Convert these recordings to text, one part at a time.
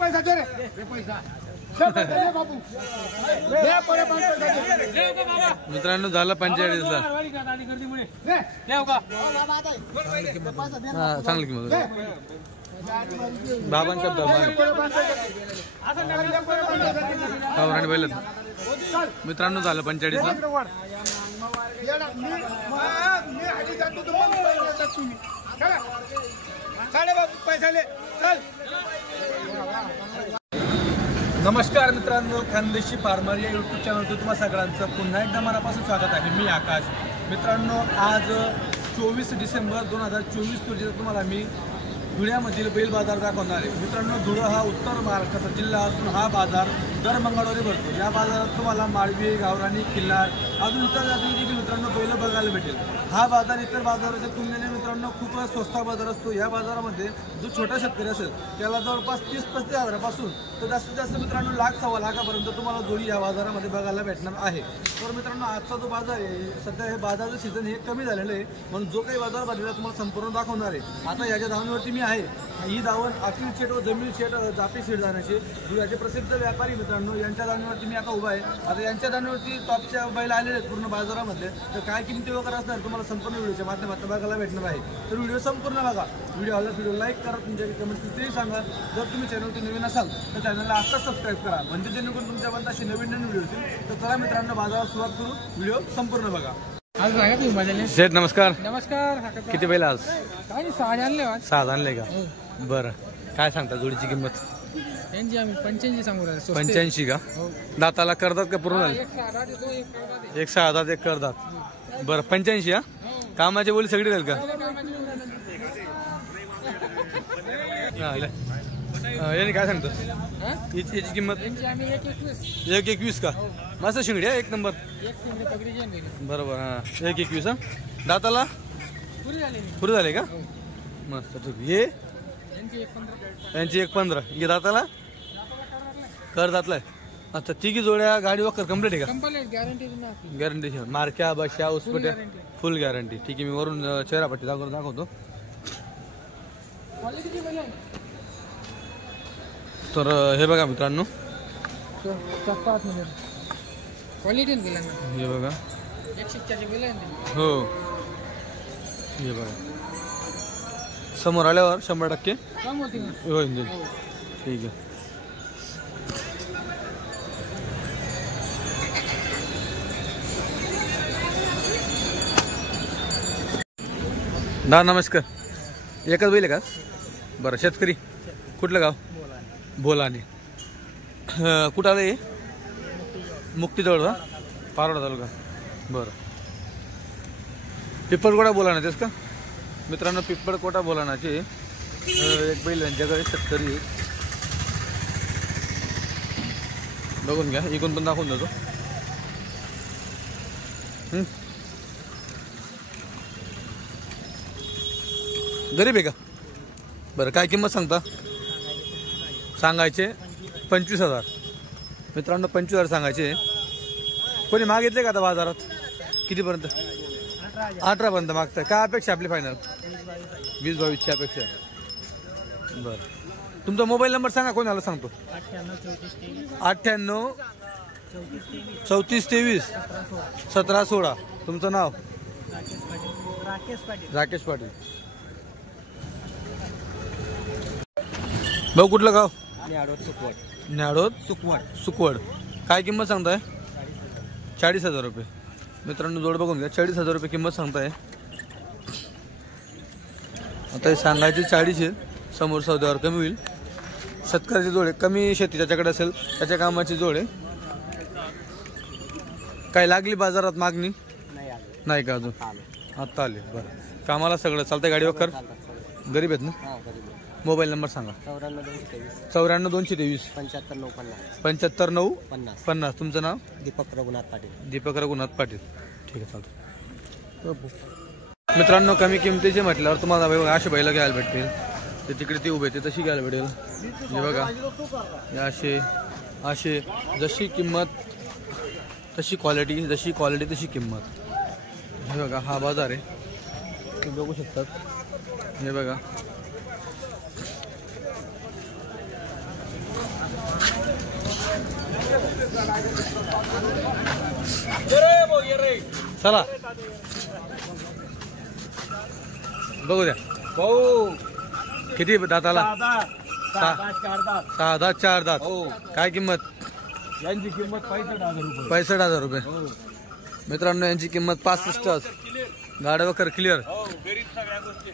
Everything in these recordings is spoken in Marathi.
पैसा दे रे पैसा मित्रांनो झालं 45ला चांगली किंमत बाबांचा गावरान बैल मित्रांनो झालं 45ला नमस्कार मित्रांनो, खानदेशी फार्मर या यूट्यूब चॅनलवर तुम्हा सगळ्यांचं पुन्हा एकदा मनापासून स्वागत आहे. मी आकाश. मित्रांनो, आज 24 डिसेंबर 2024 रोजी तुम्हाला मी धुळ्यामधील बैल बाजार दाखवणार आहे. मित्रांनो, धुळा हा उत्तर महाराष्ट्राचा जिल्हा असून हा बाजार दर मंगळवारी भरतो. या बाजारात तुम्हाला माळवी, गावरानी, किल्लार अजून इतर जाती देखील मित्रांनो बैल बघायला भेटेल. हा बाजार इतर बाजाराच्या तुलनेने मित्रांनो खूप स्वस्त बाजार असतो. या बाजारामध्ये जो छोटा शेतकरी असेल त्याला जवळपास 30-35 हजारापासून तर जास्तीत जास्त मित्रांनो लाख-सव्वा लाखापर्यंत तुम्हाला जोडी या बाजारामध्ये बघायला भेटणार आहे. तर मित्रांनो, आजचा जो बाजार आहे सध्या हे बाजाराचं सीझन हे कमी झालेलं आहे, म्हणून जो काही बाजार भरलेला तुम्हाला संपूर्ण दाखवणार आहे. आता याच्या धावणीवरती मी आहे. ही धावण अखिल शेठ व जमील शेठ जापी शेठ जाण्याचे धुळ्याचे प्रसिद्ध व्यापारी मित्रांनो यांच्या धावणीवरती मी आता उभा आहे. आता यांच्या धावणीवरती टॉपच्या बैल आलेले आहेत पूर्ण बाजारामध्ये. तर काय किमती वगैरे असणार तुम्हाला संपूर्ण व्हिडिओच्या माध्यमातून बघायला भेटणार आहे. तर व्हिडिओ संपूर्ण बघा. व्हिडिओ आवडल्यास व्हिडिओ लाईक करा, तुमच्या कमेंट तेही सांगा. जर तुम्ही चॅनलवरती नवीन असाल तर चॅनलला आत्ताच सबस्क्राईब करा, म्हणजे जेणेकरून तुमच्यापर्यंत अशी नवीन व्हिडिओ येतील. तर चला मित्रांनो, बाजारात सुरुवात करू. व्हिडिओ संपूर्ण बघा. आज सांगा तुम्ही माझ्या शेठ नमस्कार. नमस्कार. किती बैल आज? काय 6 आणले आज. 6 आणले का? बरं, काय सांगता जोडीची किंमत? यांची आम्ही 85 सांगू राहिले. 85 का? दाताला करतात का पूर्ण झाले? एक 6 दात एक करतात. बरं, 85 हा. कामाची बोली सगळी राहील का? याने काय सांगतो याची किंमत? 1-21 का? मस्त शिंगडी आहे, एक नंबर. बरोबर, हा 1-21 हा. दाताला पुरी झाले का? मस्त, ठीक. हे यांची 1-15. हे दाताला कर दातलाय. अच्छा, तिघी जोड्या गाडी वखर कम्प्लीट आहे का? गॅरंटी मार्क्या बशा उसपट्या फुल गॅरंटी. ठीक आहे, मी वरून चेहरापट्टी दाखवतो. तर हे बघा मित्रांनो, हे बघा. हो, हे बघा समोर आल्यावर 100% होईल. ठीक आहे. नमस्कार. एकच बैल का? बरं, शेतकरी कुठलं गाव? बोलाने. कुठं आलं हे? मुक्तीजवळ का? पारोडा तालुका. बरं, पिंपळकोटा बोलाना तेच का? मित्रांनो, पिंपळकोटा बोलानाचे एक बैल यांच्याकडे शेतकरी बघून घ्या. इकडून पण दाखवून देतो. गरीब आहे का? बरं, काय किंमत सांगता? सांगायचे 25,000. मित्रांनो, 25,000 सांगायचे. कोणी मागितले का आता बाजारात? कितीपर्यंत? 18पर्यंत मागताय. काय अपेक्षा आपली फायनल? 20-22ची अपेक्षा. बरं, तुमचा मोबाईल नंबर सांगा, कोणाला सांगतो? 98 34 23 17 16. तुमचं नाव? राकेश पाटील. भाऊ कुठलं गाव? न्याडोद सुकवड. काय किंमत सांगताय? 40,000 रुपये. मित्रांनो, जोड बघून घ्या. 40,000 रुपये किंमत सांगताय. आता हे सांगायचे 40 आहे. समोर सौद्यावर कमी होईल. शेतकऱ्याची जोड आहे, कमी शेती ज्याच्याकडे असेल त्याच्या कामाची जोड आहे. काय लागली बाजारात मागणी? नाही का अजून? आत्ता आले. बरं, कामाला सगळं चालतंय? गाडी वखर? गरीब आहेत ना? मोबाईल नंबर सांगा. 94-223 75-9-50. तुमचं नाव? दीपक रघुनाथ पाटील. ठीक आहे, चालतं. मित्रांनो, कमी किमतीचे म्हटल्यावर तुम्हाला बघा असे बैल घ्यायला भेटतील. ते तिकडे ती उभे ते तशी घ्यायला भेटेल. हे बघा, असे जशी किंमत तशी क्वालिटी, जशी क्वालिटी तशी किंमत. हे बघा हा बाजार आहे, तुम्ही बघू शकतात. हे बघा चला बघू द्या. भाऊ किती दाताला? 6 दात 4 दात. काय किंमत? यांची किंमत 65,000 रुपये. 65,000 रुपये. मित्रांनो यांची किंमत 65. गाड्या वखर क्लिअर. गरीब सगळ्या गोष्टी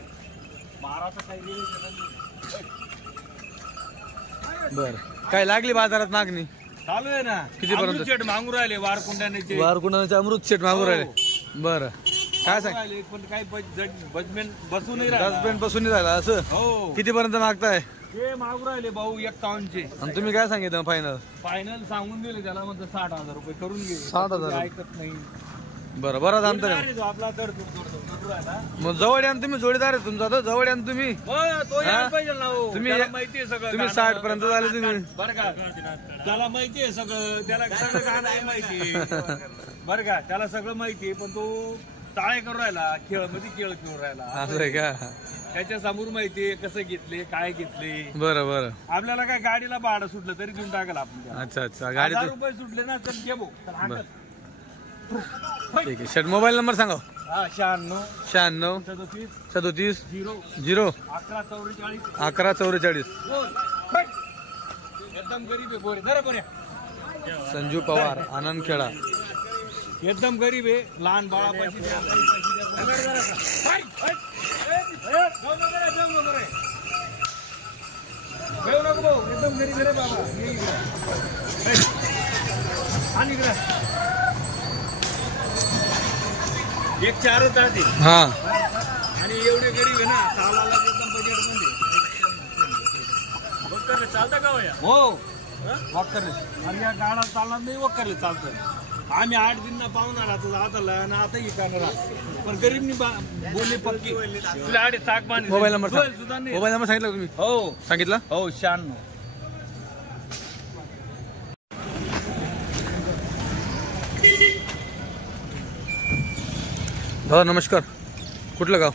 बर काय लागली बाजारात मागणी? चालू आहे ना. कितीपर्यंत? शेट मागू राहिले वारकुंड्याने वारकुंडाचे अमृत शेट मागू राहिले. बरं काय सांग? पण काही बजमेंट बसू नाही डस्टबिन बसून नाही झाला असं? हो कितीपर्यंत मागताय? ते मागू राहिले भाऊ 51 चे. आणि तुम्ही काय सांगितलं फायनल? फायनल सांगून दिले त्याला, म्हणतो 60,000 रुपये करून घे. 60,000 ऐकत नाही. बरं बरं अंतर आहे. तो आपला तर मग जवळ या ना तुम्ही, जोडीदार आहे तुमचा तर, जवळ या ना तुम्ही. तो यायला पाहिजे ना हो. तुम्ही त्याला माहितीये सगळं. तुम्ही 60 पर्यंत झाले तुम्ही. बरं का, त्याला माहितीये सगळं, त्याला सगळं गाणं माहिती बरं का, त्याला सगळं माहितीये. पण तो टाळे करून राहिला, खेळ मध्ये खेळ खेळून राहिला. असं आहे का? त्याच्या समोर माहितीये कसं घेतले, काय घेतले. बरं बरं. आपल्याला काय गाडीला भाडं सुटलं तरी देऊन टाकेल आपण. अच्छा अच्छा. गाडी 1000 रुपये सुटले ना तर घे भाऊ. तर हाकत. ठीक आहे. शेट मोबाईल नंबर सांगा. 96 96 37 37 0 0 11 44 11 44. एकदम गरीब आहे बोरे. जरा बरे संजू पवार आनंद खेळा. एकदम गरीब आहे. लहान बाळापाशी नको भाऊ. एकदम गरीब आहे रे बाबा. आणि एक 4 जाते हा आणि एवढे गरीब आहे ना. चालायला एकदम बजेट मध्ये. वक्करले चालतं का वया? हो वक्करले. आणि या गाडा चालणार नाही, वक्करले चालतं. आम्ही 8 दिन पाहून आला तुझा आता ही करणार. पण गरीबनी बोलली पक्की. तुला 8 चाक बांधली. मोबाईल नंबर सांग. सुद्धा नाही. मोबाईल नंबर सांगितलं तुम्ही? हो सांगितलं. हो 96. दादा नमस्कार. कुठलं गाव?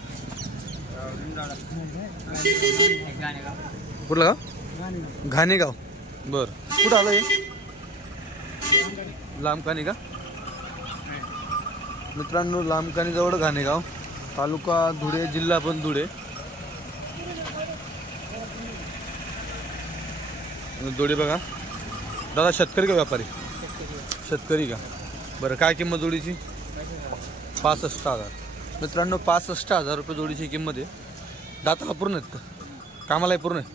कुठलं गाव? घाणेगाव. बर कुठं आलं हे? लांबकानी का? मित्रांनो लांबकानी जवळ घाणेगाव, तालुका धुळे, जिल्हा पण धुळे. जोडी बघा. दादा शेतकरी का व्यापारी? शेतकरी का? बरं काय किंमत जोडीची? 65,000. मित्रांनो 65,000 रुपये जोडीची किंमत आहे. दाताला पूर्ण आहेत का? कामालाही पूर्ण आहे?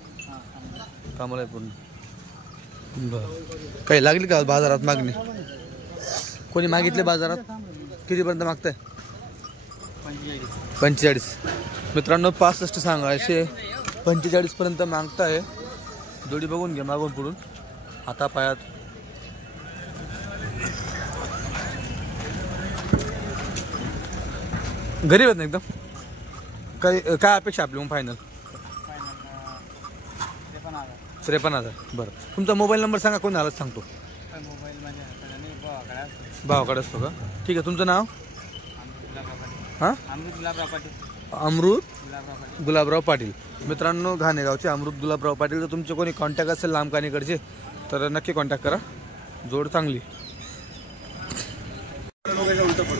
कामालाही पूर्ण. बरं काही लागली का बाजारात मागणी? कोणी मागितले बाजारात? कितीपर्यंत मागताय? 45. मित्रांनो 65 सांगा, असे 45 पर्यंत मागताय. जोडी बघून घ्या मागून पुढून, हातापायात. गरीब आहेत ना एकदम. काय अपेक्षा आपली मग फायनल? 53,000. बरं तुमचा मोबाईल नंबर सांगा, कोण आलाच सांगतो. भावाकडे असतो का? ठीक आहे. तुमचं नाव? हां अमृत गुलाबराव पाटील. मित्रांनो घाणेगावचे अमृत गुलाबराव पाटील. जर तुमचे कोणी कॉन्टॅक्ट असेल लांबकानीकडचे तर नक्की कॉन्टॅक्ट करा. जोड चांगली.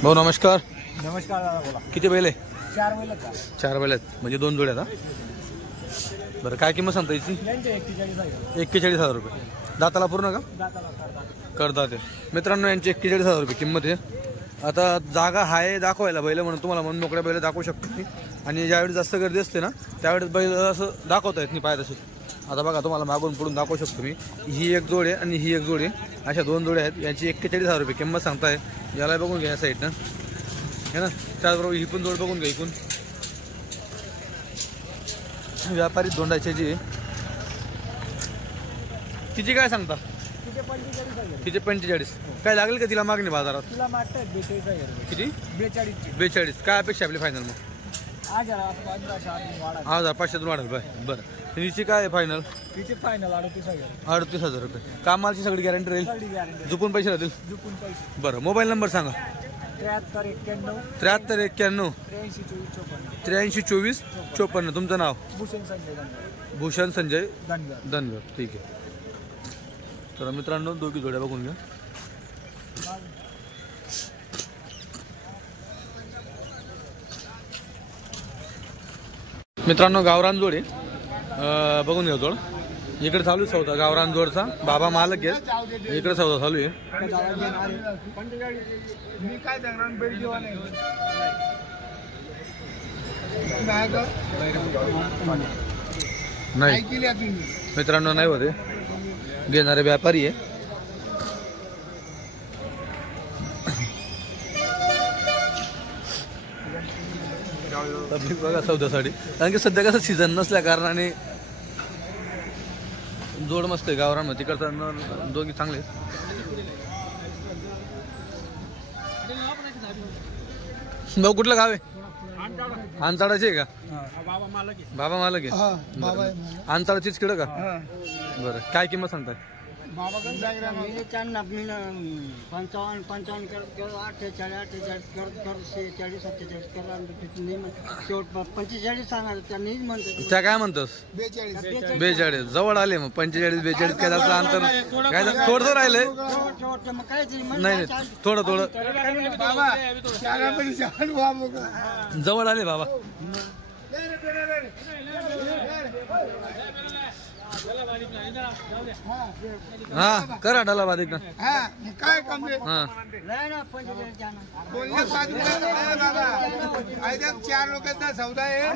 भाऊ नमस्कार. नमस्कार दादा बोला. किती बैल आहे? 4 बैल का? 4 बैल आहेत म्हणजे 2 जोड्या आहेत. बरं काय किंमत सांगता याची? 41,000 रुपये. दाताला पूर्ण का? करतात ते. मित्रांनो यांची 41,000 रुपये किंमत आहे. आता जागा आहे दाखवायला बैल म्हणून तुम्हाला म्हणून मोकळ्या बैल दाखवू शकतो मी. आणि ज्यावेळेस जास्त गर्दी असते ना त्यावेळेस बैल असं दाखवता येत नाही पाय तसे. आता बघा तुम्हाला मागून पुढून दाखवू शकतो मी. ही एक जोड आहे आणि ही एक जोड आहे. अशा 2 जोड्या आहेत. यांची 41,000 रुपये किंमत सांगताय. याला बघून घ्या या साईडनं है ना. त्याचबरोबर ही पण जोड बघून घ्या इकून. व्यापारी दोंडायची जी तिची काय सांगता? तिचे 45. काय लागेल का तिला मागणी बाजारात? तिला मागतात 42,000 रुपये. किती? 42. 42. काय अपेक्षा आपली फायनल मग? 1500 वाढेल. बरं तिची काय फायनल? तिचे फायनल 38,000. 38,000 रुपये. कामाची सगळी गॅरंटी राहील? सगळी गॅरंटी. झुकून पैसे राहतील? झुकून पैसे. बरं मोबाईल नंबर सांगा. 73 91 83 24 54. तुमचं नाव? भूषण संजय धनगर. ठीक आहे. तर मित्रांनो दोघी जोड्या बघून घ्या. मित्रांनो गावरान जोड आहे, बघून घ्या जोड. इकडे चालू सौदा गावरान जोडचा. बाबा मालक आहे, इकडे सौदा चालू आहे. नाही मित्रांनो नाही होते, घेणारे व्यापारी आहे. बघा सौद्यासाठी, कारण की सध्या कसं सीझन नसल्या कारणाने जोड मस्त आहे गावरांमध्ये. तिकडचा दोघी चांगले. भाऊ कुठलं गाव आहे? आंचाडाचे आहे का? बाबा मालक आहे. आंचाडाचीच किड का? बरं काय किंमत सांगताय? 55 55 45 सांगा त्यांनी म्हणतात. त्या काय म्हणतोस? 42 जवळ आले मग. 45 42 काय झालं अंतर? काय थोडं राहिलंय? नाही थोडं जवळ आले बाबा. हा करा डाला बाधिक ना. काय कम रे? हा 4 लोकांचा सौदा आहे.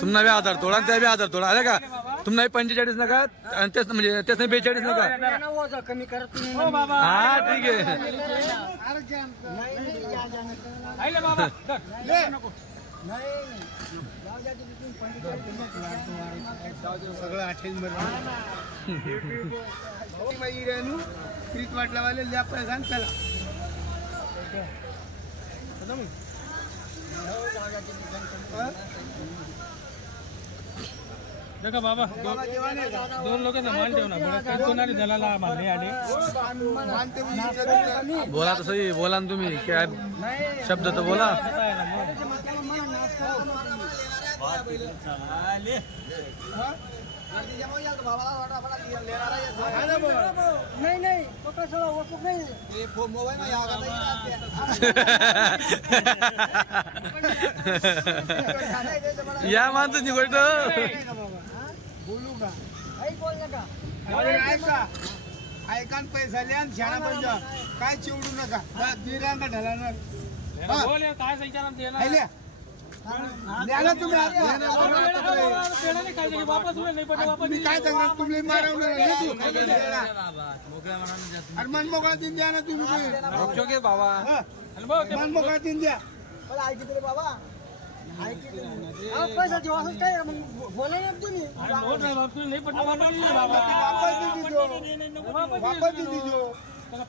तुम्हाला बी आधार तोडा त्या बी आधार तोडा आले का? तुम्हाला 45 नका आणि तेच म्हणजे तेच 42 नका. कमी करत. हा ठीक आहे. सगळं आठवण प्रीत वाटला वाले सांग चला. देखा बाबा 2 लोकांना माल ठेव ना. कोणाला झाला माल आले बोला तसंही बोला ना तुम्ही. काय शब्द तर बोला. नाही या माणसाची गोष्ट बोलू का? बोल नका ऐका पैसा लिहा शाळा पाहिजे. काय चिवडू नका. दिरांना ढलाणार काय विचारा तुम्ही काय सांगणार? तुम्ही मारवणार मन मोकळा दिन द्या ना. तुम्ही बाबा मन मोकळा दिन द्या. बाबा पैसा काय मग बोला ना तुम्ही.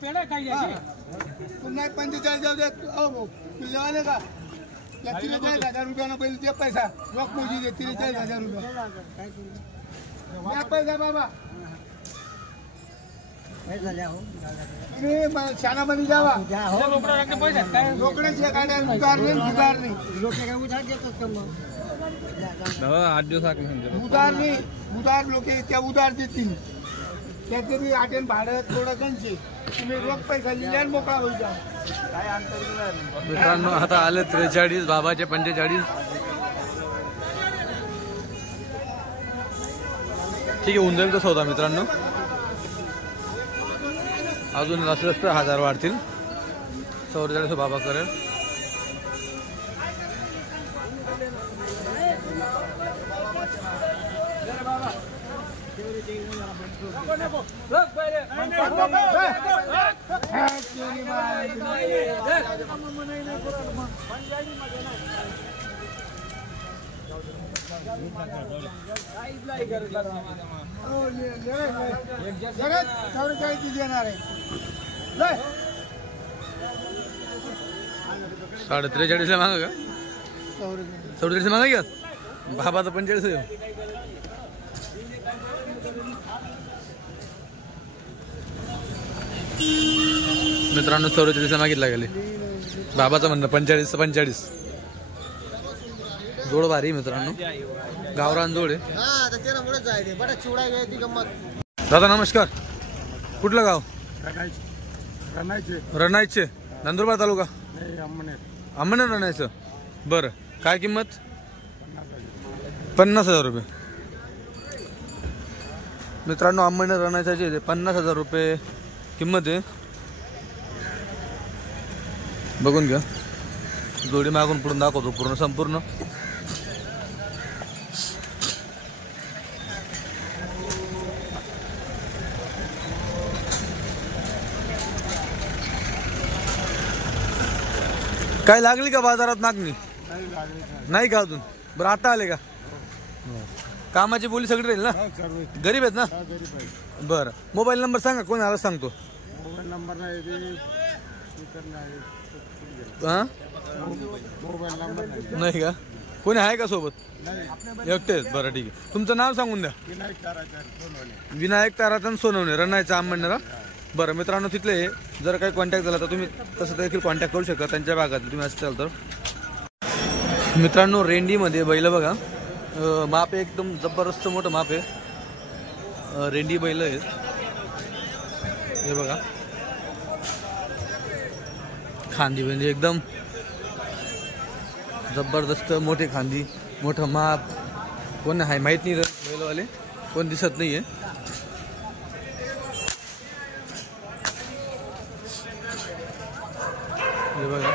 पेढा काय पुन्हा 45 जाऊ द्या. तुझ्यावाले का 43,000 रुपयानं पहिले ते पैसा रोख मोजी दे. 43,000 रुपये पैसा बाबा. तुम्ही शानामध्ये जावा. रोकड्याची गाड्या उधार नाही. उधार नाही. उधार लोक त्या उधार देतील. त्याचे बी आटेन भाडं थोडं कंचे. तुम्ही रोख पैसा लिहिल्या मोकळा होईल. मित्रांनो आता आले 43 बाबाचे 45. ठीक आहे होऊन जाईल कसं होता मित्रांनो. अजून जास्त 1000 वाढतील. 44 बाबा करेल. देणार आहे. 43 मागा का? 44 मागा घ्या. बाबा तर 45 आहे. मित्रांनो 44 मागितला गेले. बाबाचं म्हणणं 45. जोड भारी मित्रांनो, गावरान जोड आहे. दादा नमस्कार, कुठलं गाव? रणायचे, नंदुरबार तालुका. अंमनेर रणायचं. बरं, काय किंमत? 50,000 रुपये. मित्रांनो अंमनेर रणायचे 50,000 रुपये किंमत आहे. बघून घ्या, जोडी मागून पुढून दाखवतो पूर्ण संपूर्ण. काय लागली का बाजारात मागणी? नाही का अजून? बरं आता आले का? कामाची बोली सगळी राहील ना? गरीब आहेत ना? बरं, मोबाईल नंबर सांगा, कोण आला सांगतो. मोबाईल नंबर नाही, नाही का? कोणी आहे का सोबत? एकटेच. बरं ठीक आहे, तुमचं नाव सांगून द्या. विनायक ताराचंद सोनवणे, रणायचं अंमनेर. बरं मित्रांनो, तिथले जर काही कॉन्टॅक्ट झाला तर तुम्ही तसं देखील कॉन्टॅक्ट करू शकता त्यांच्या भागात तुम्ही असं चालतं. मित्रांनो रेंडीमध्ये बैल बघा, माप एकदम जबरदस्त मोठं माप आहे. रेंडी बैल आहेत हे बघा, खांदी म्हणजे एकदम जबरदस्त मोठे खांदी, मोठं माप. कोण आहे माहीत नाही, बैलवाले कोण दिसत नाहीये. हे बघा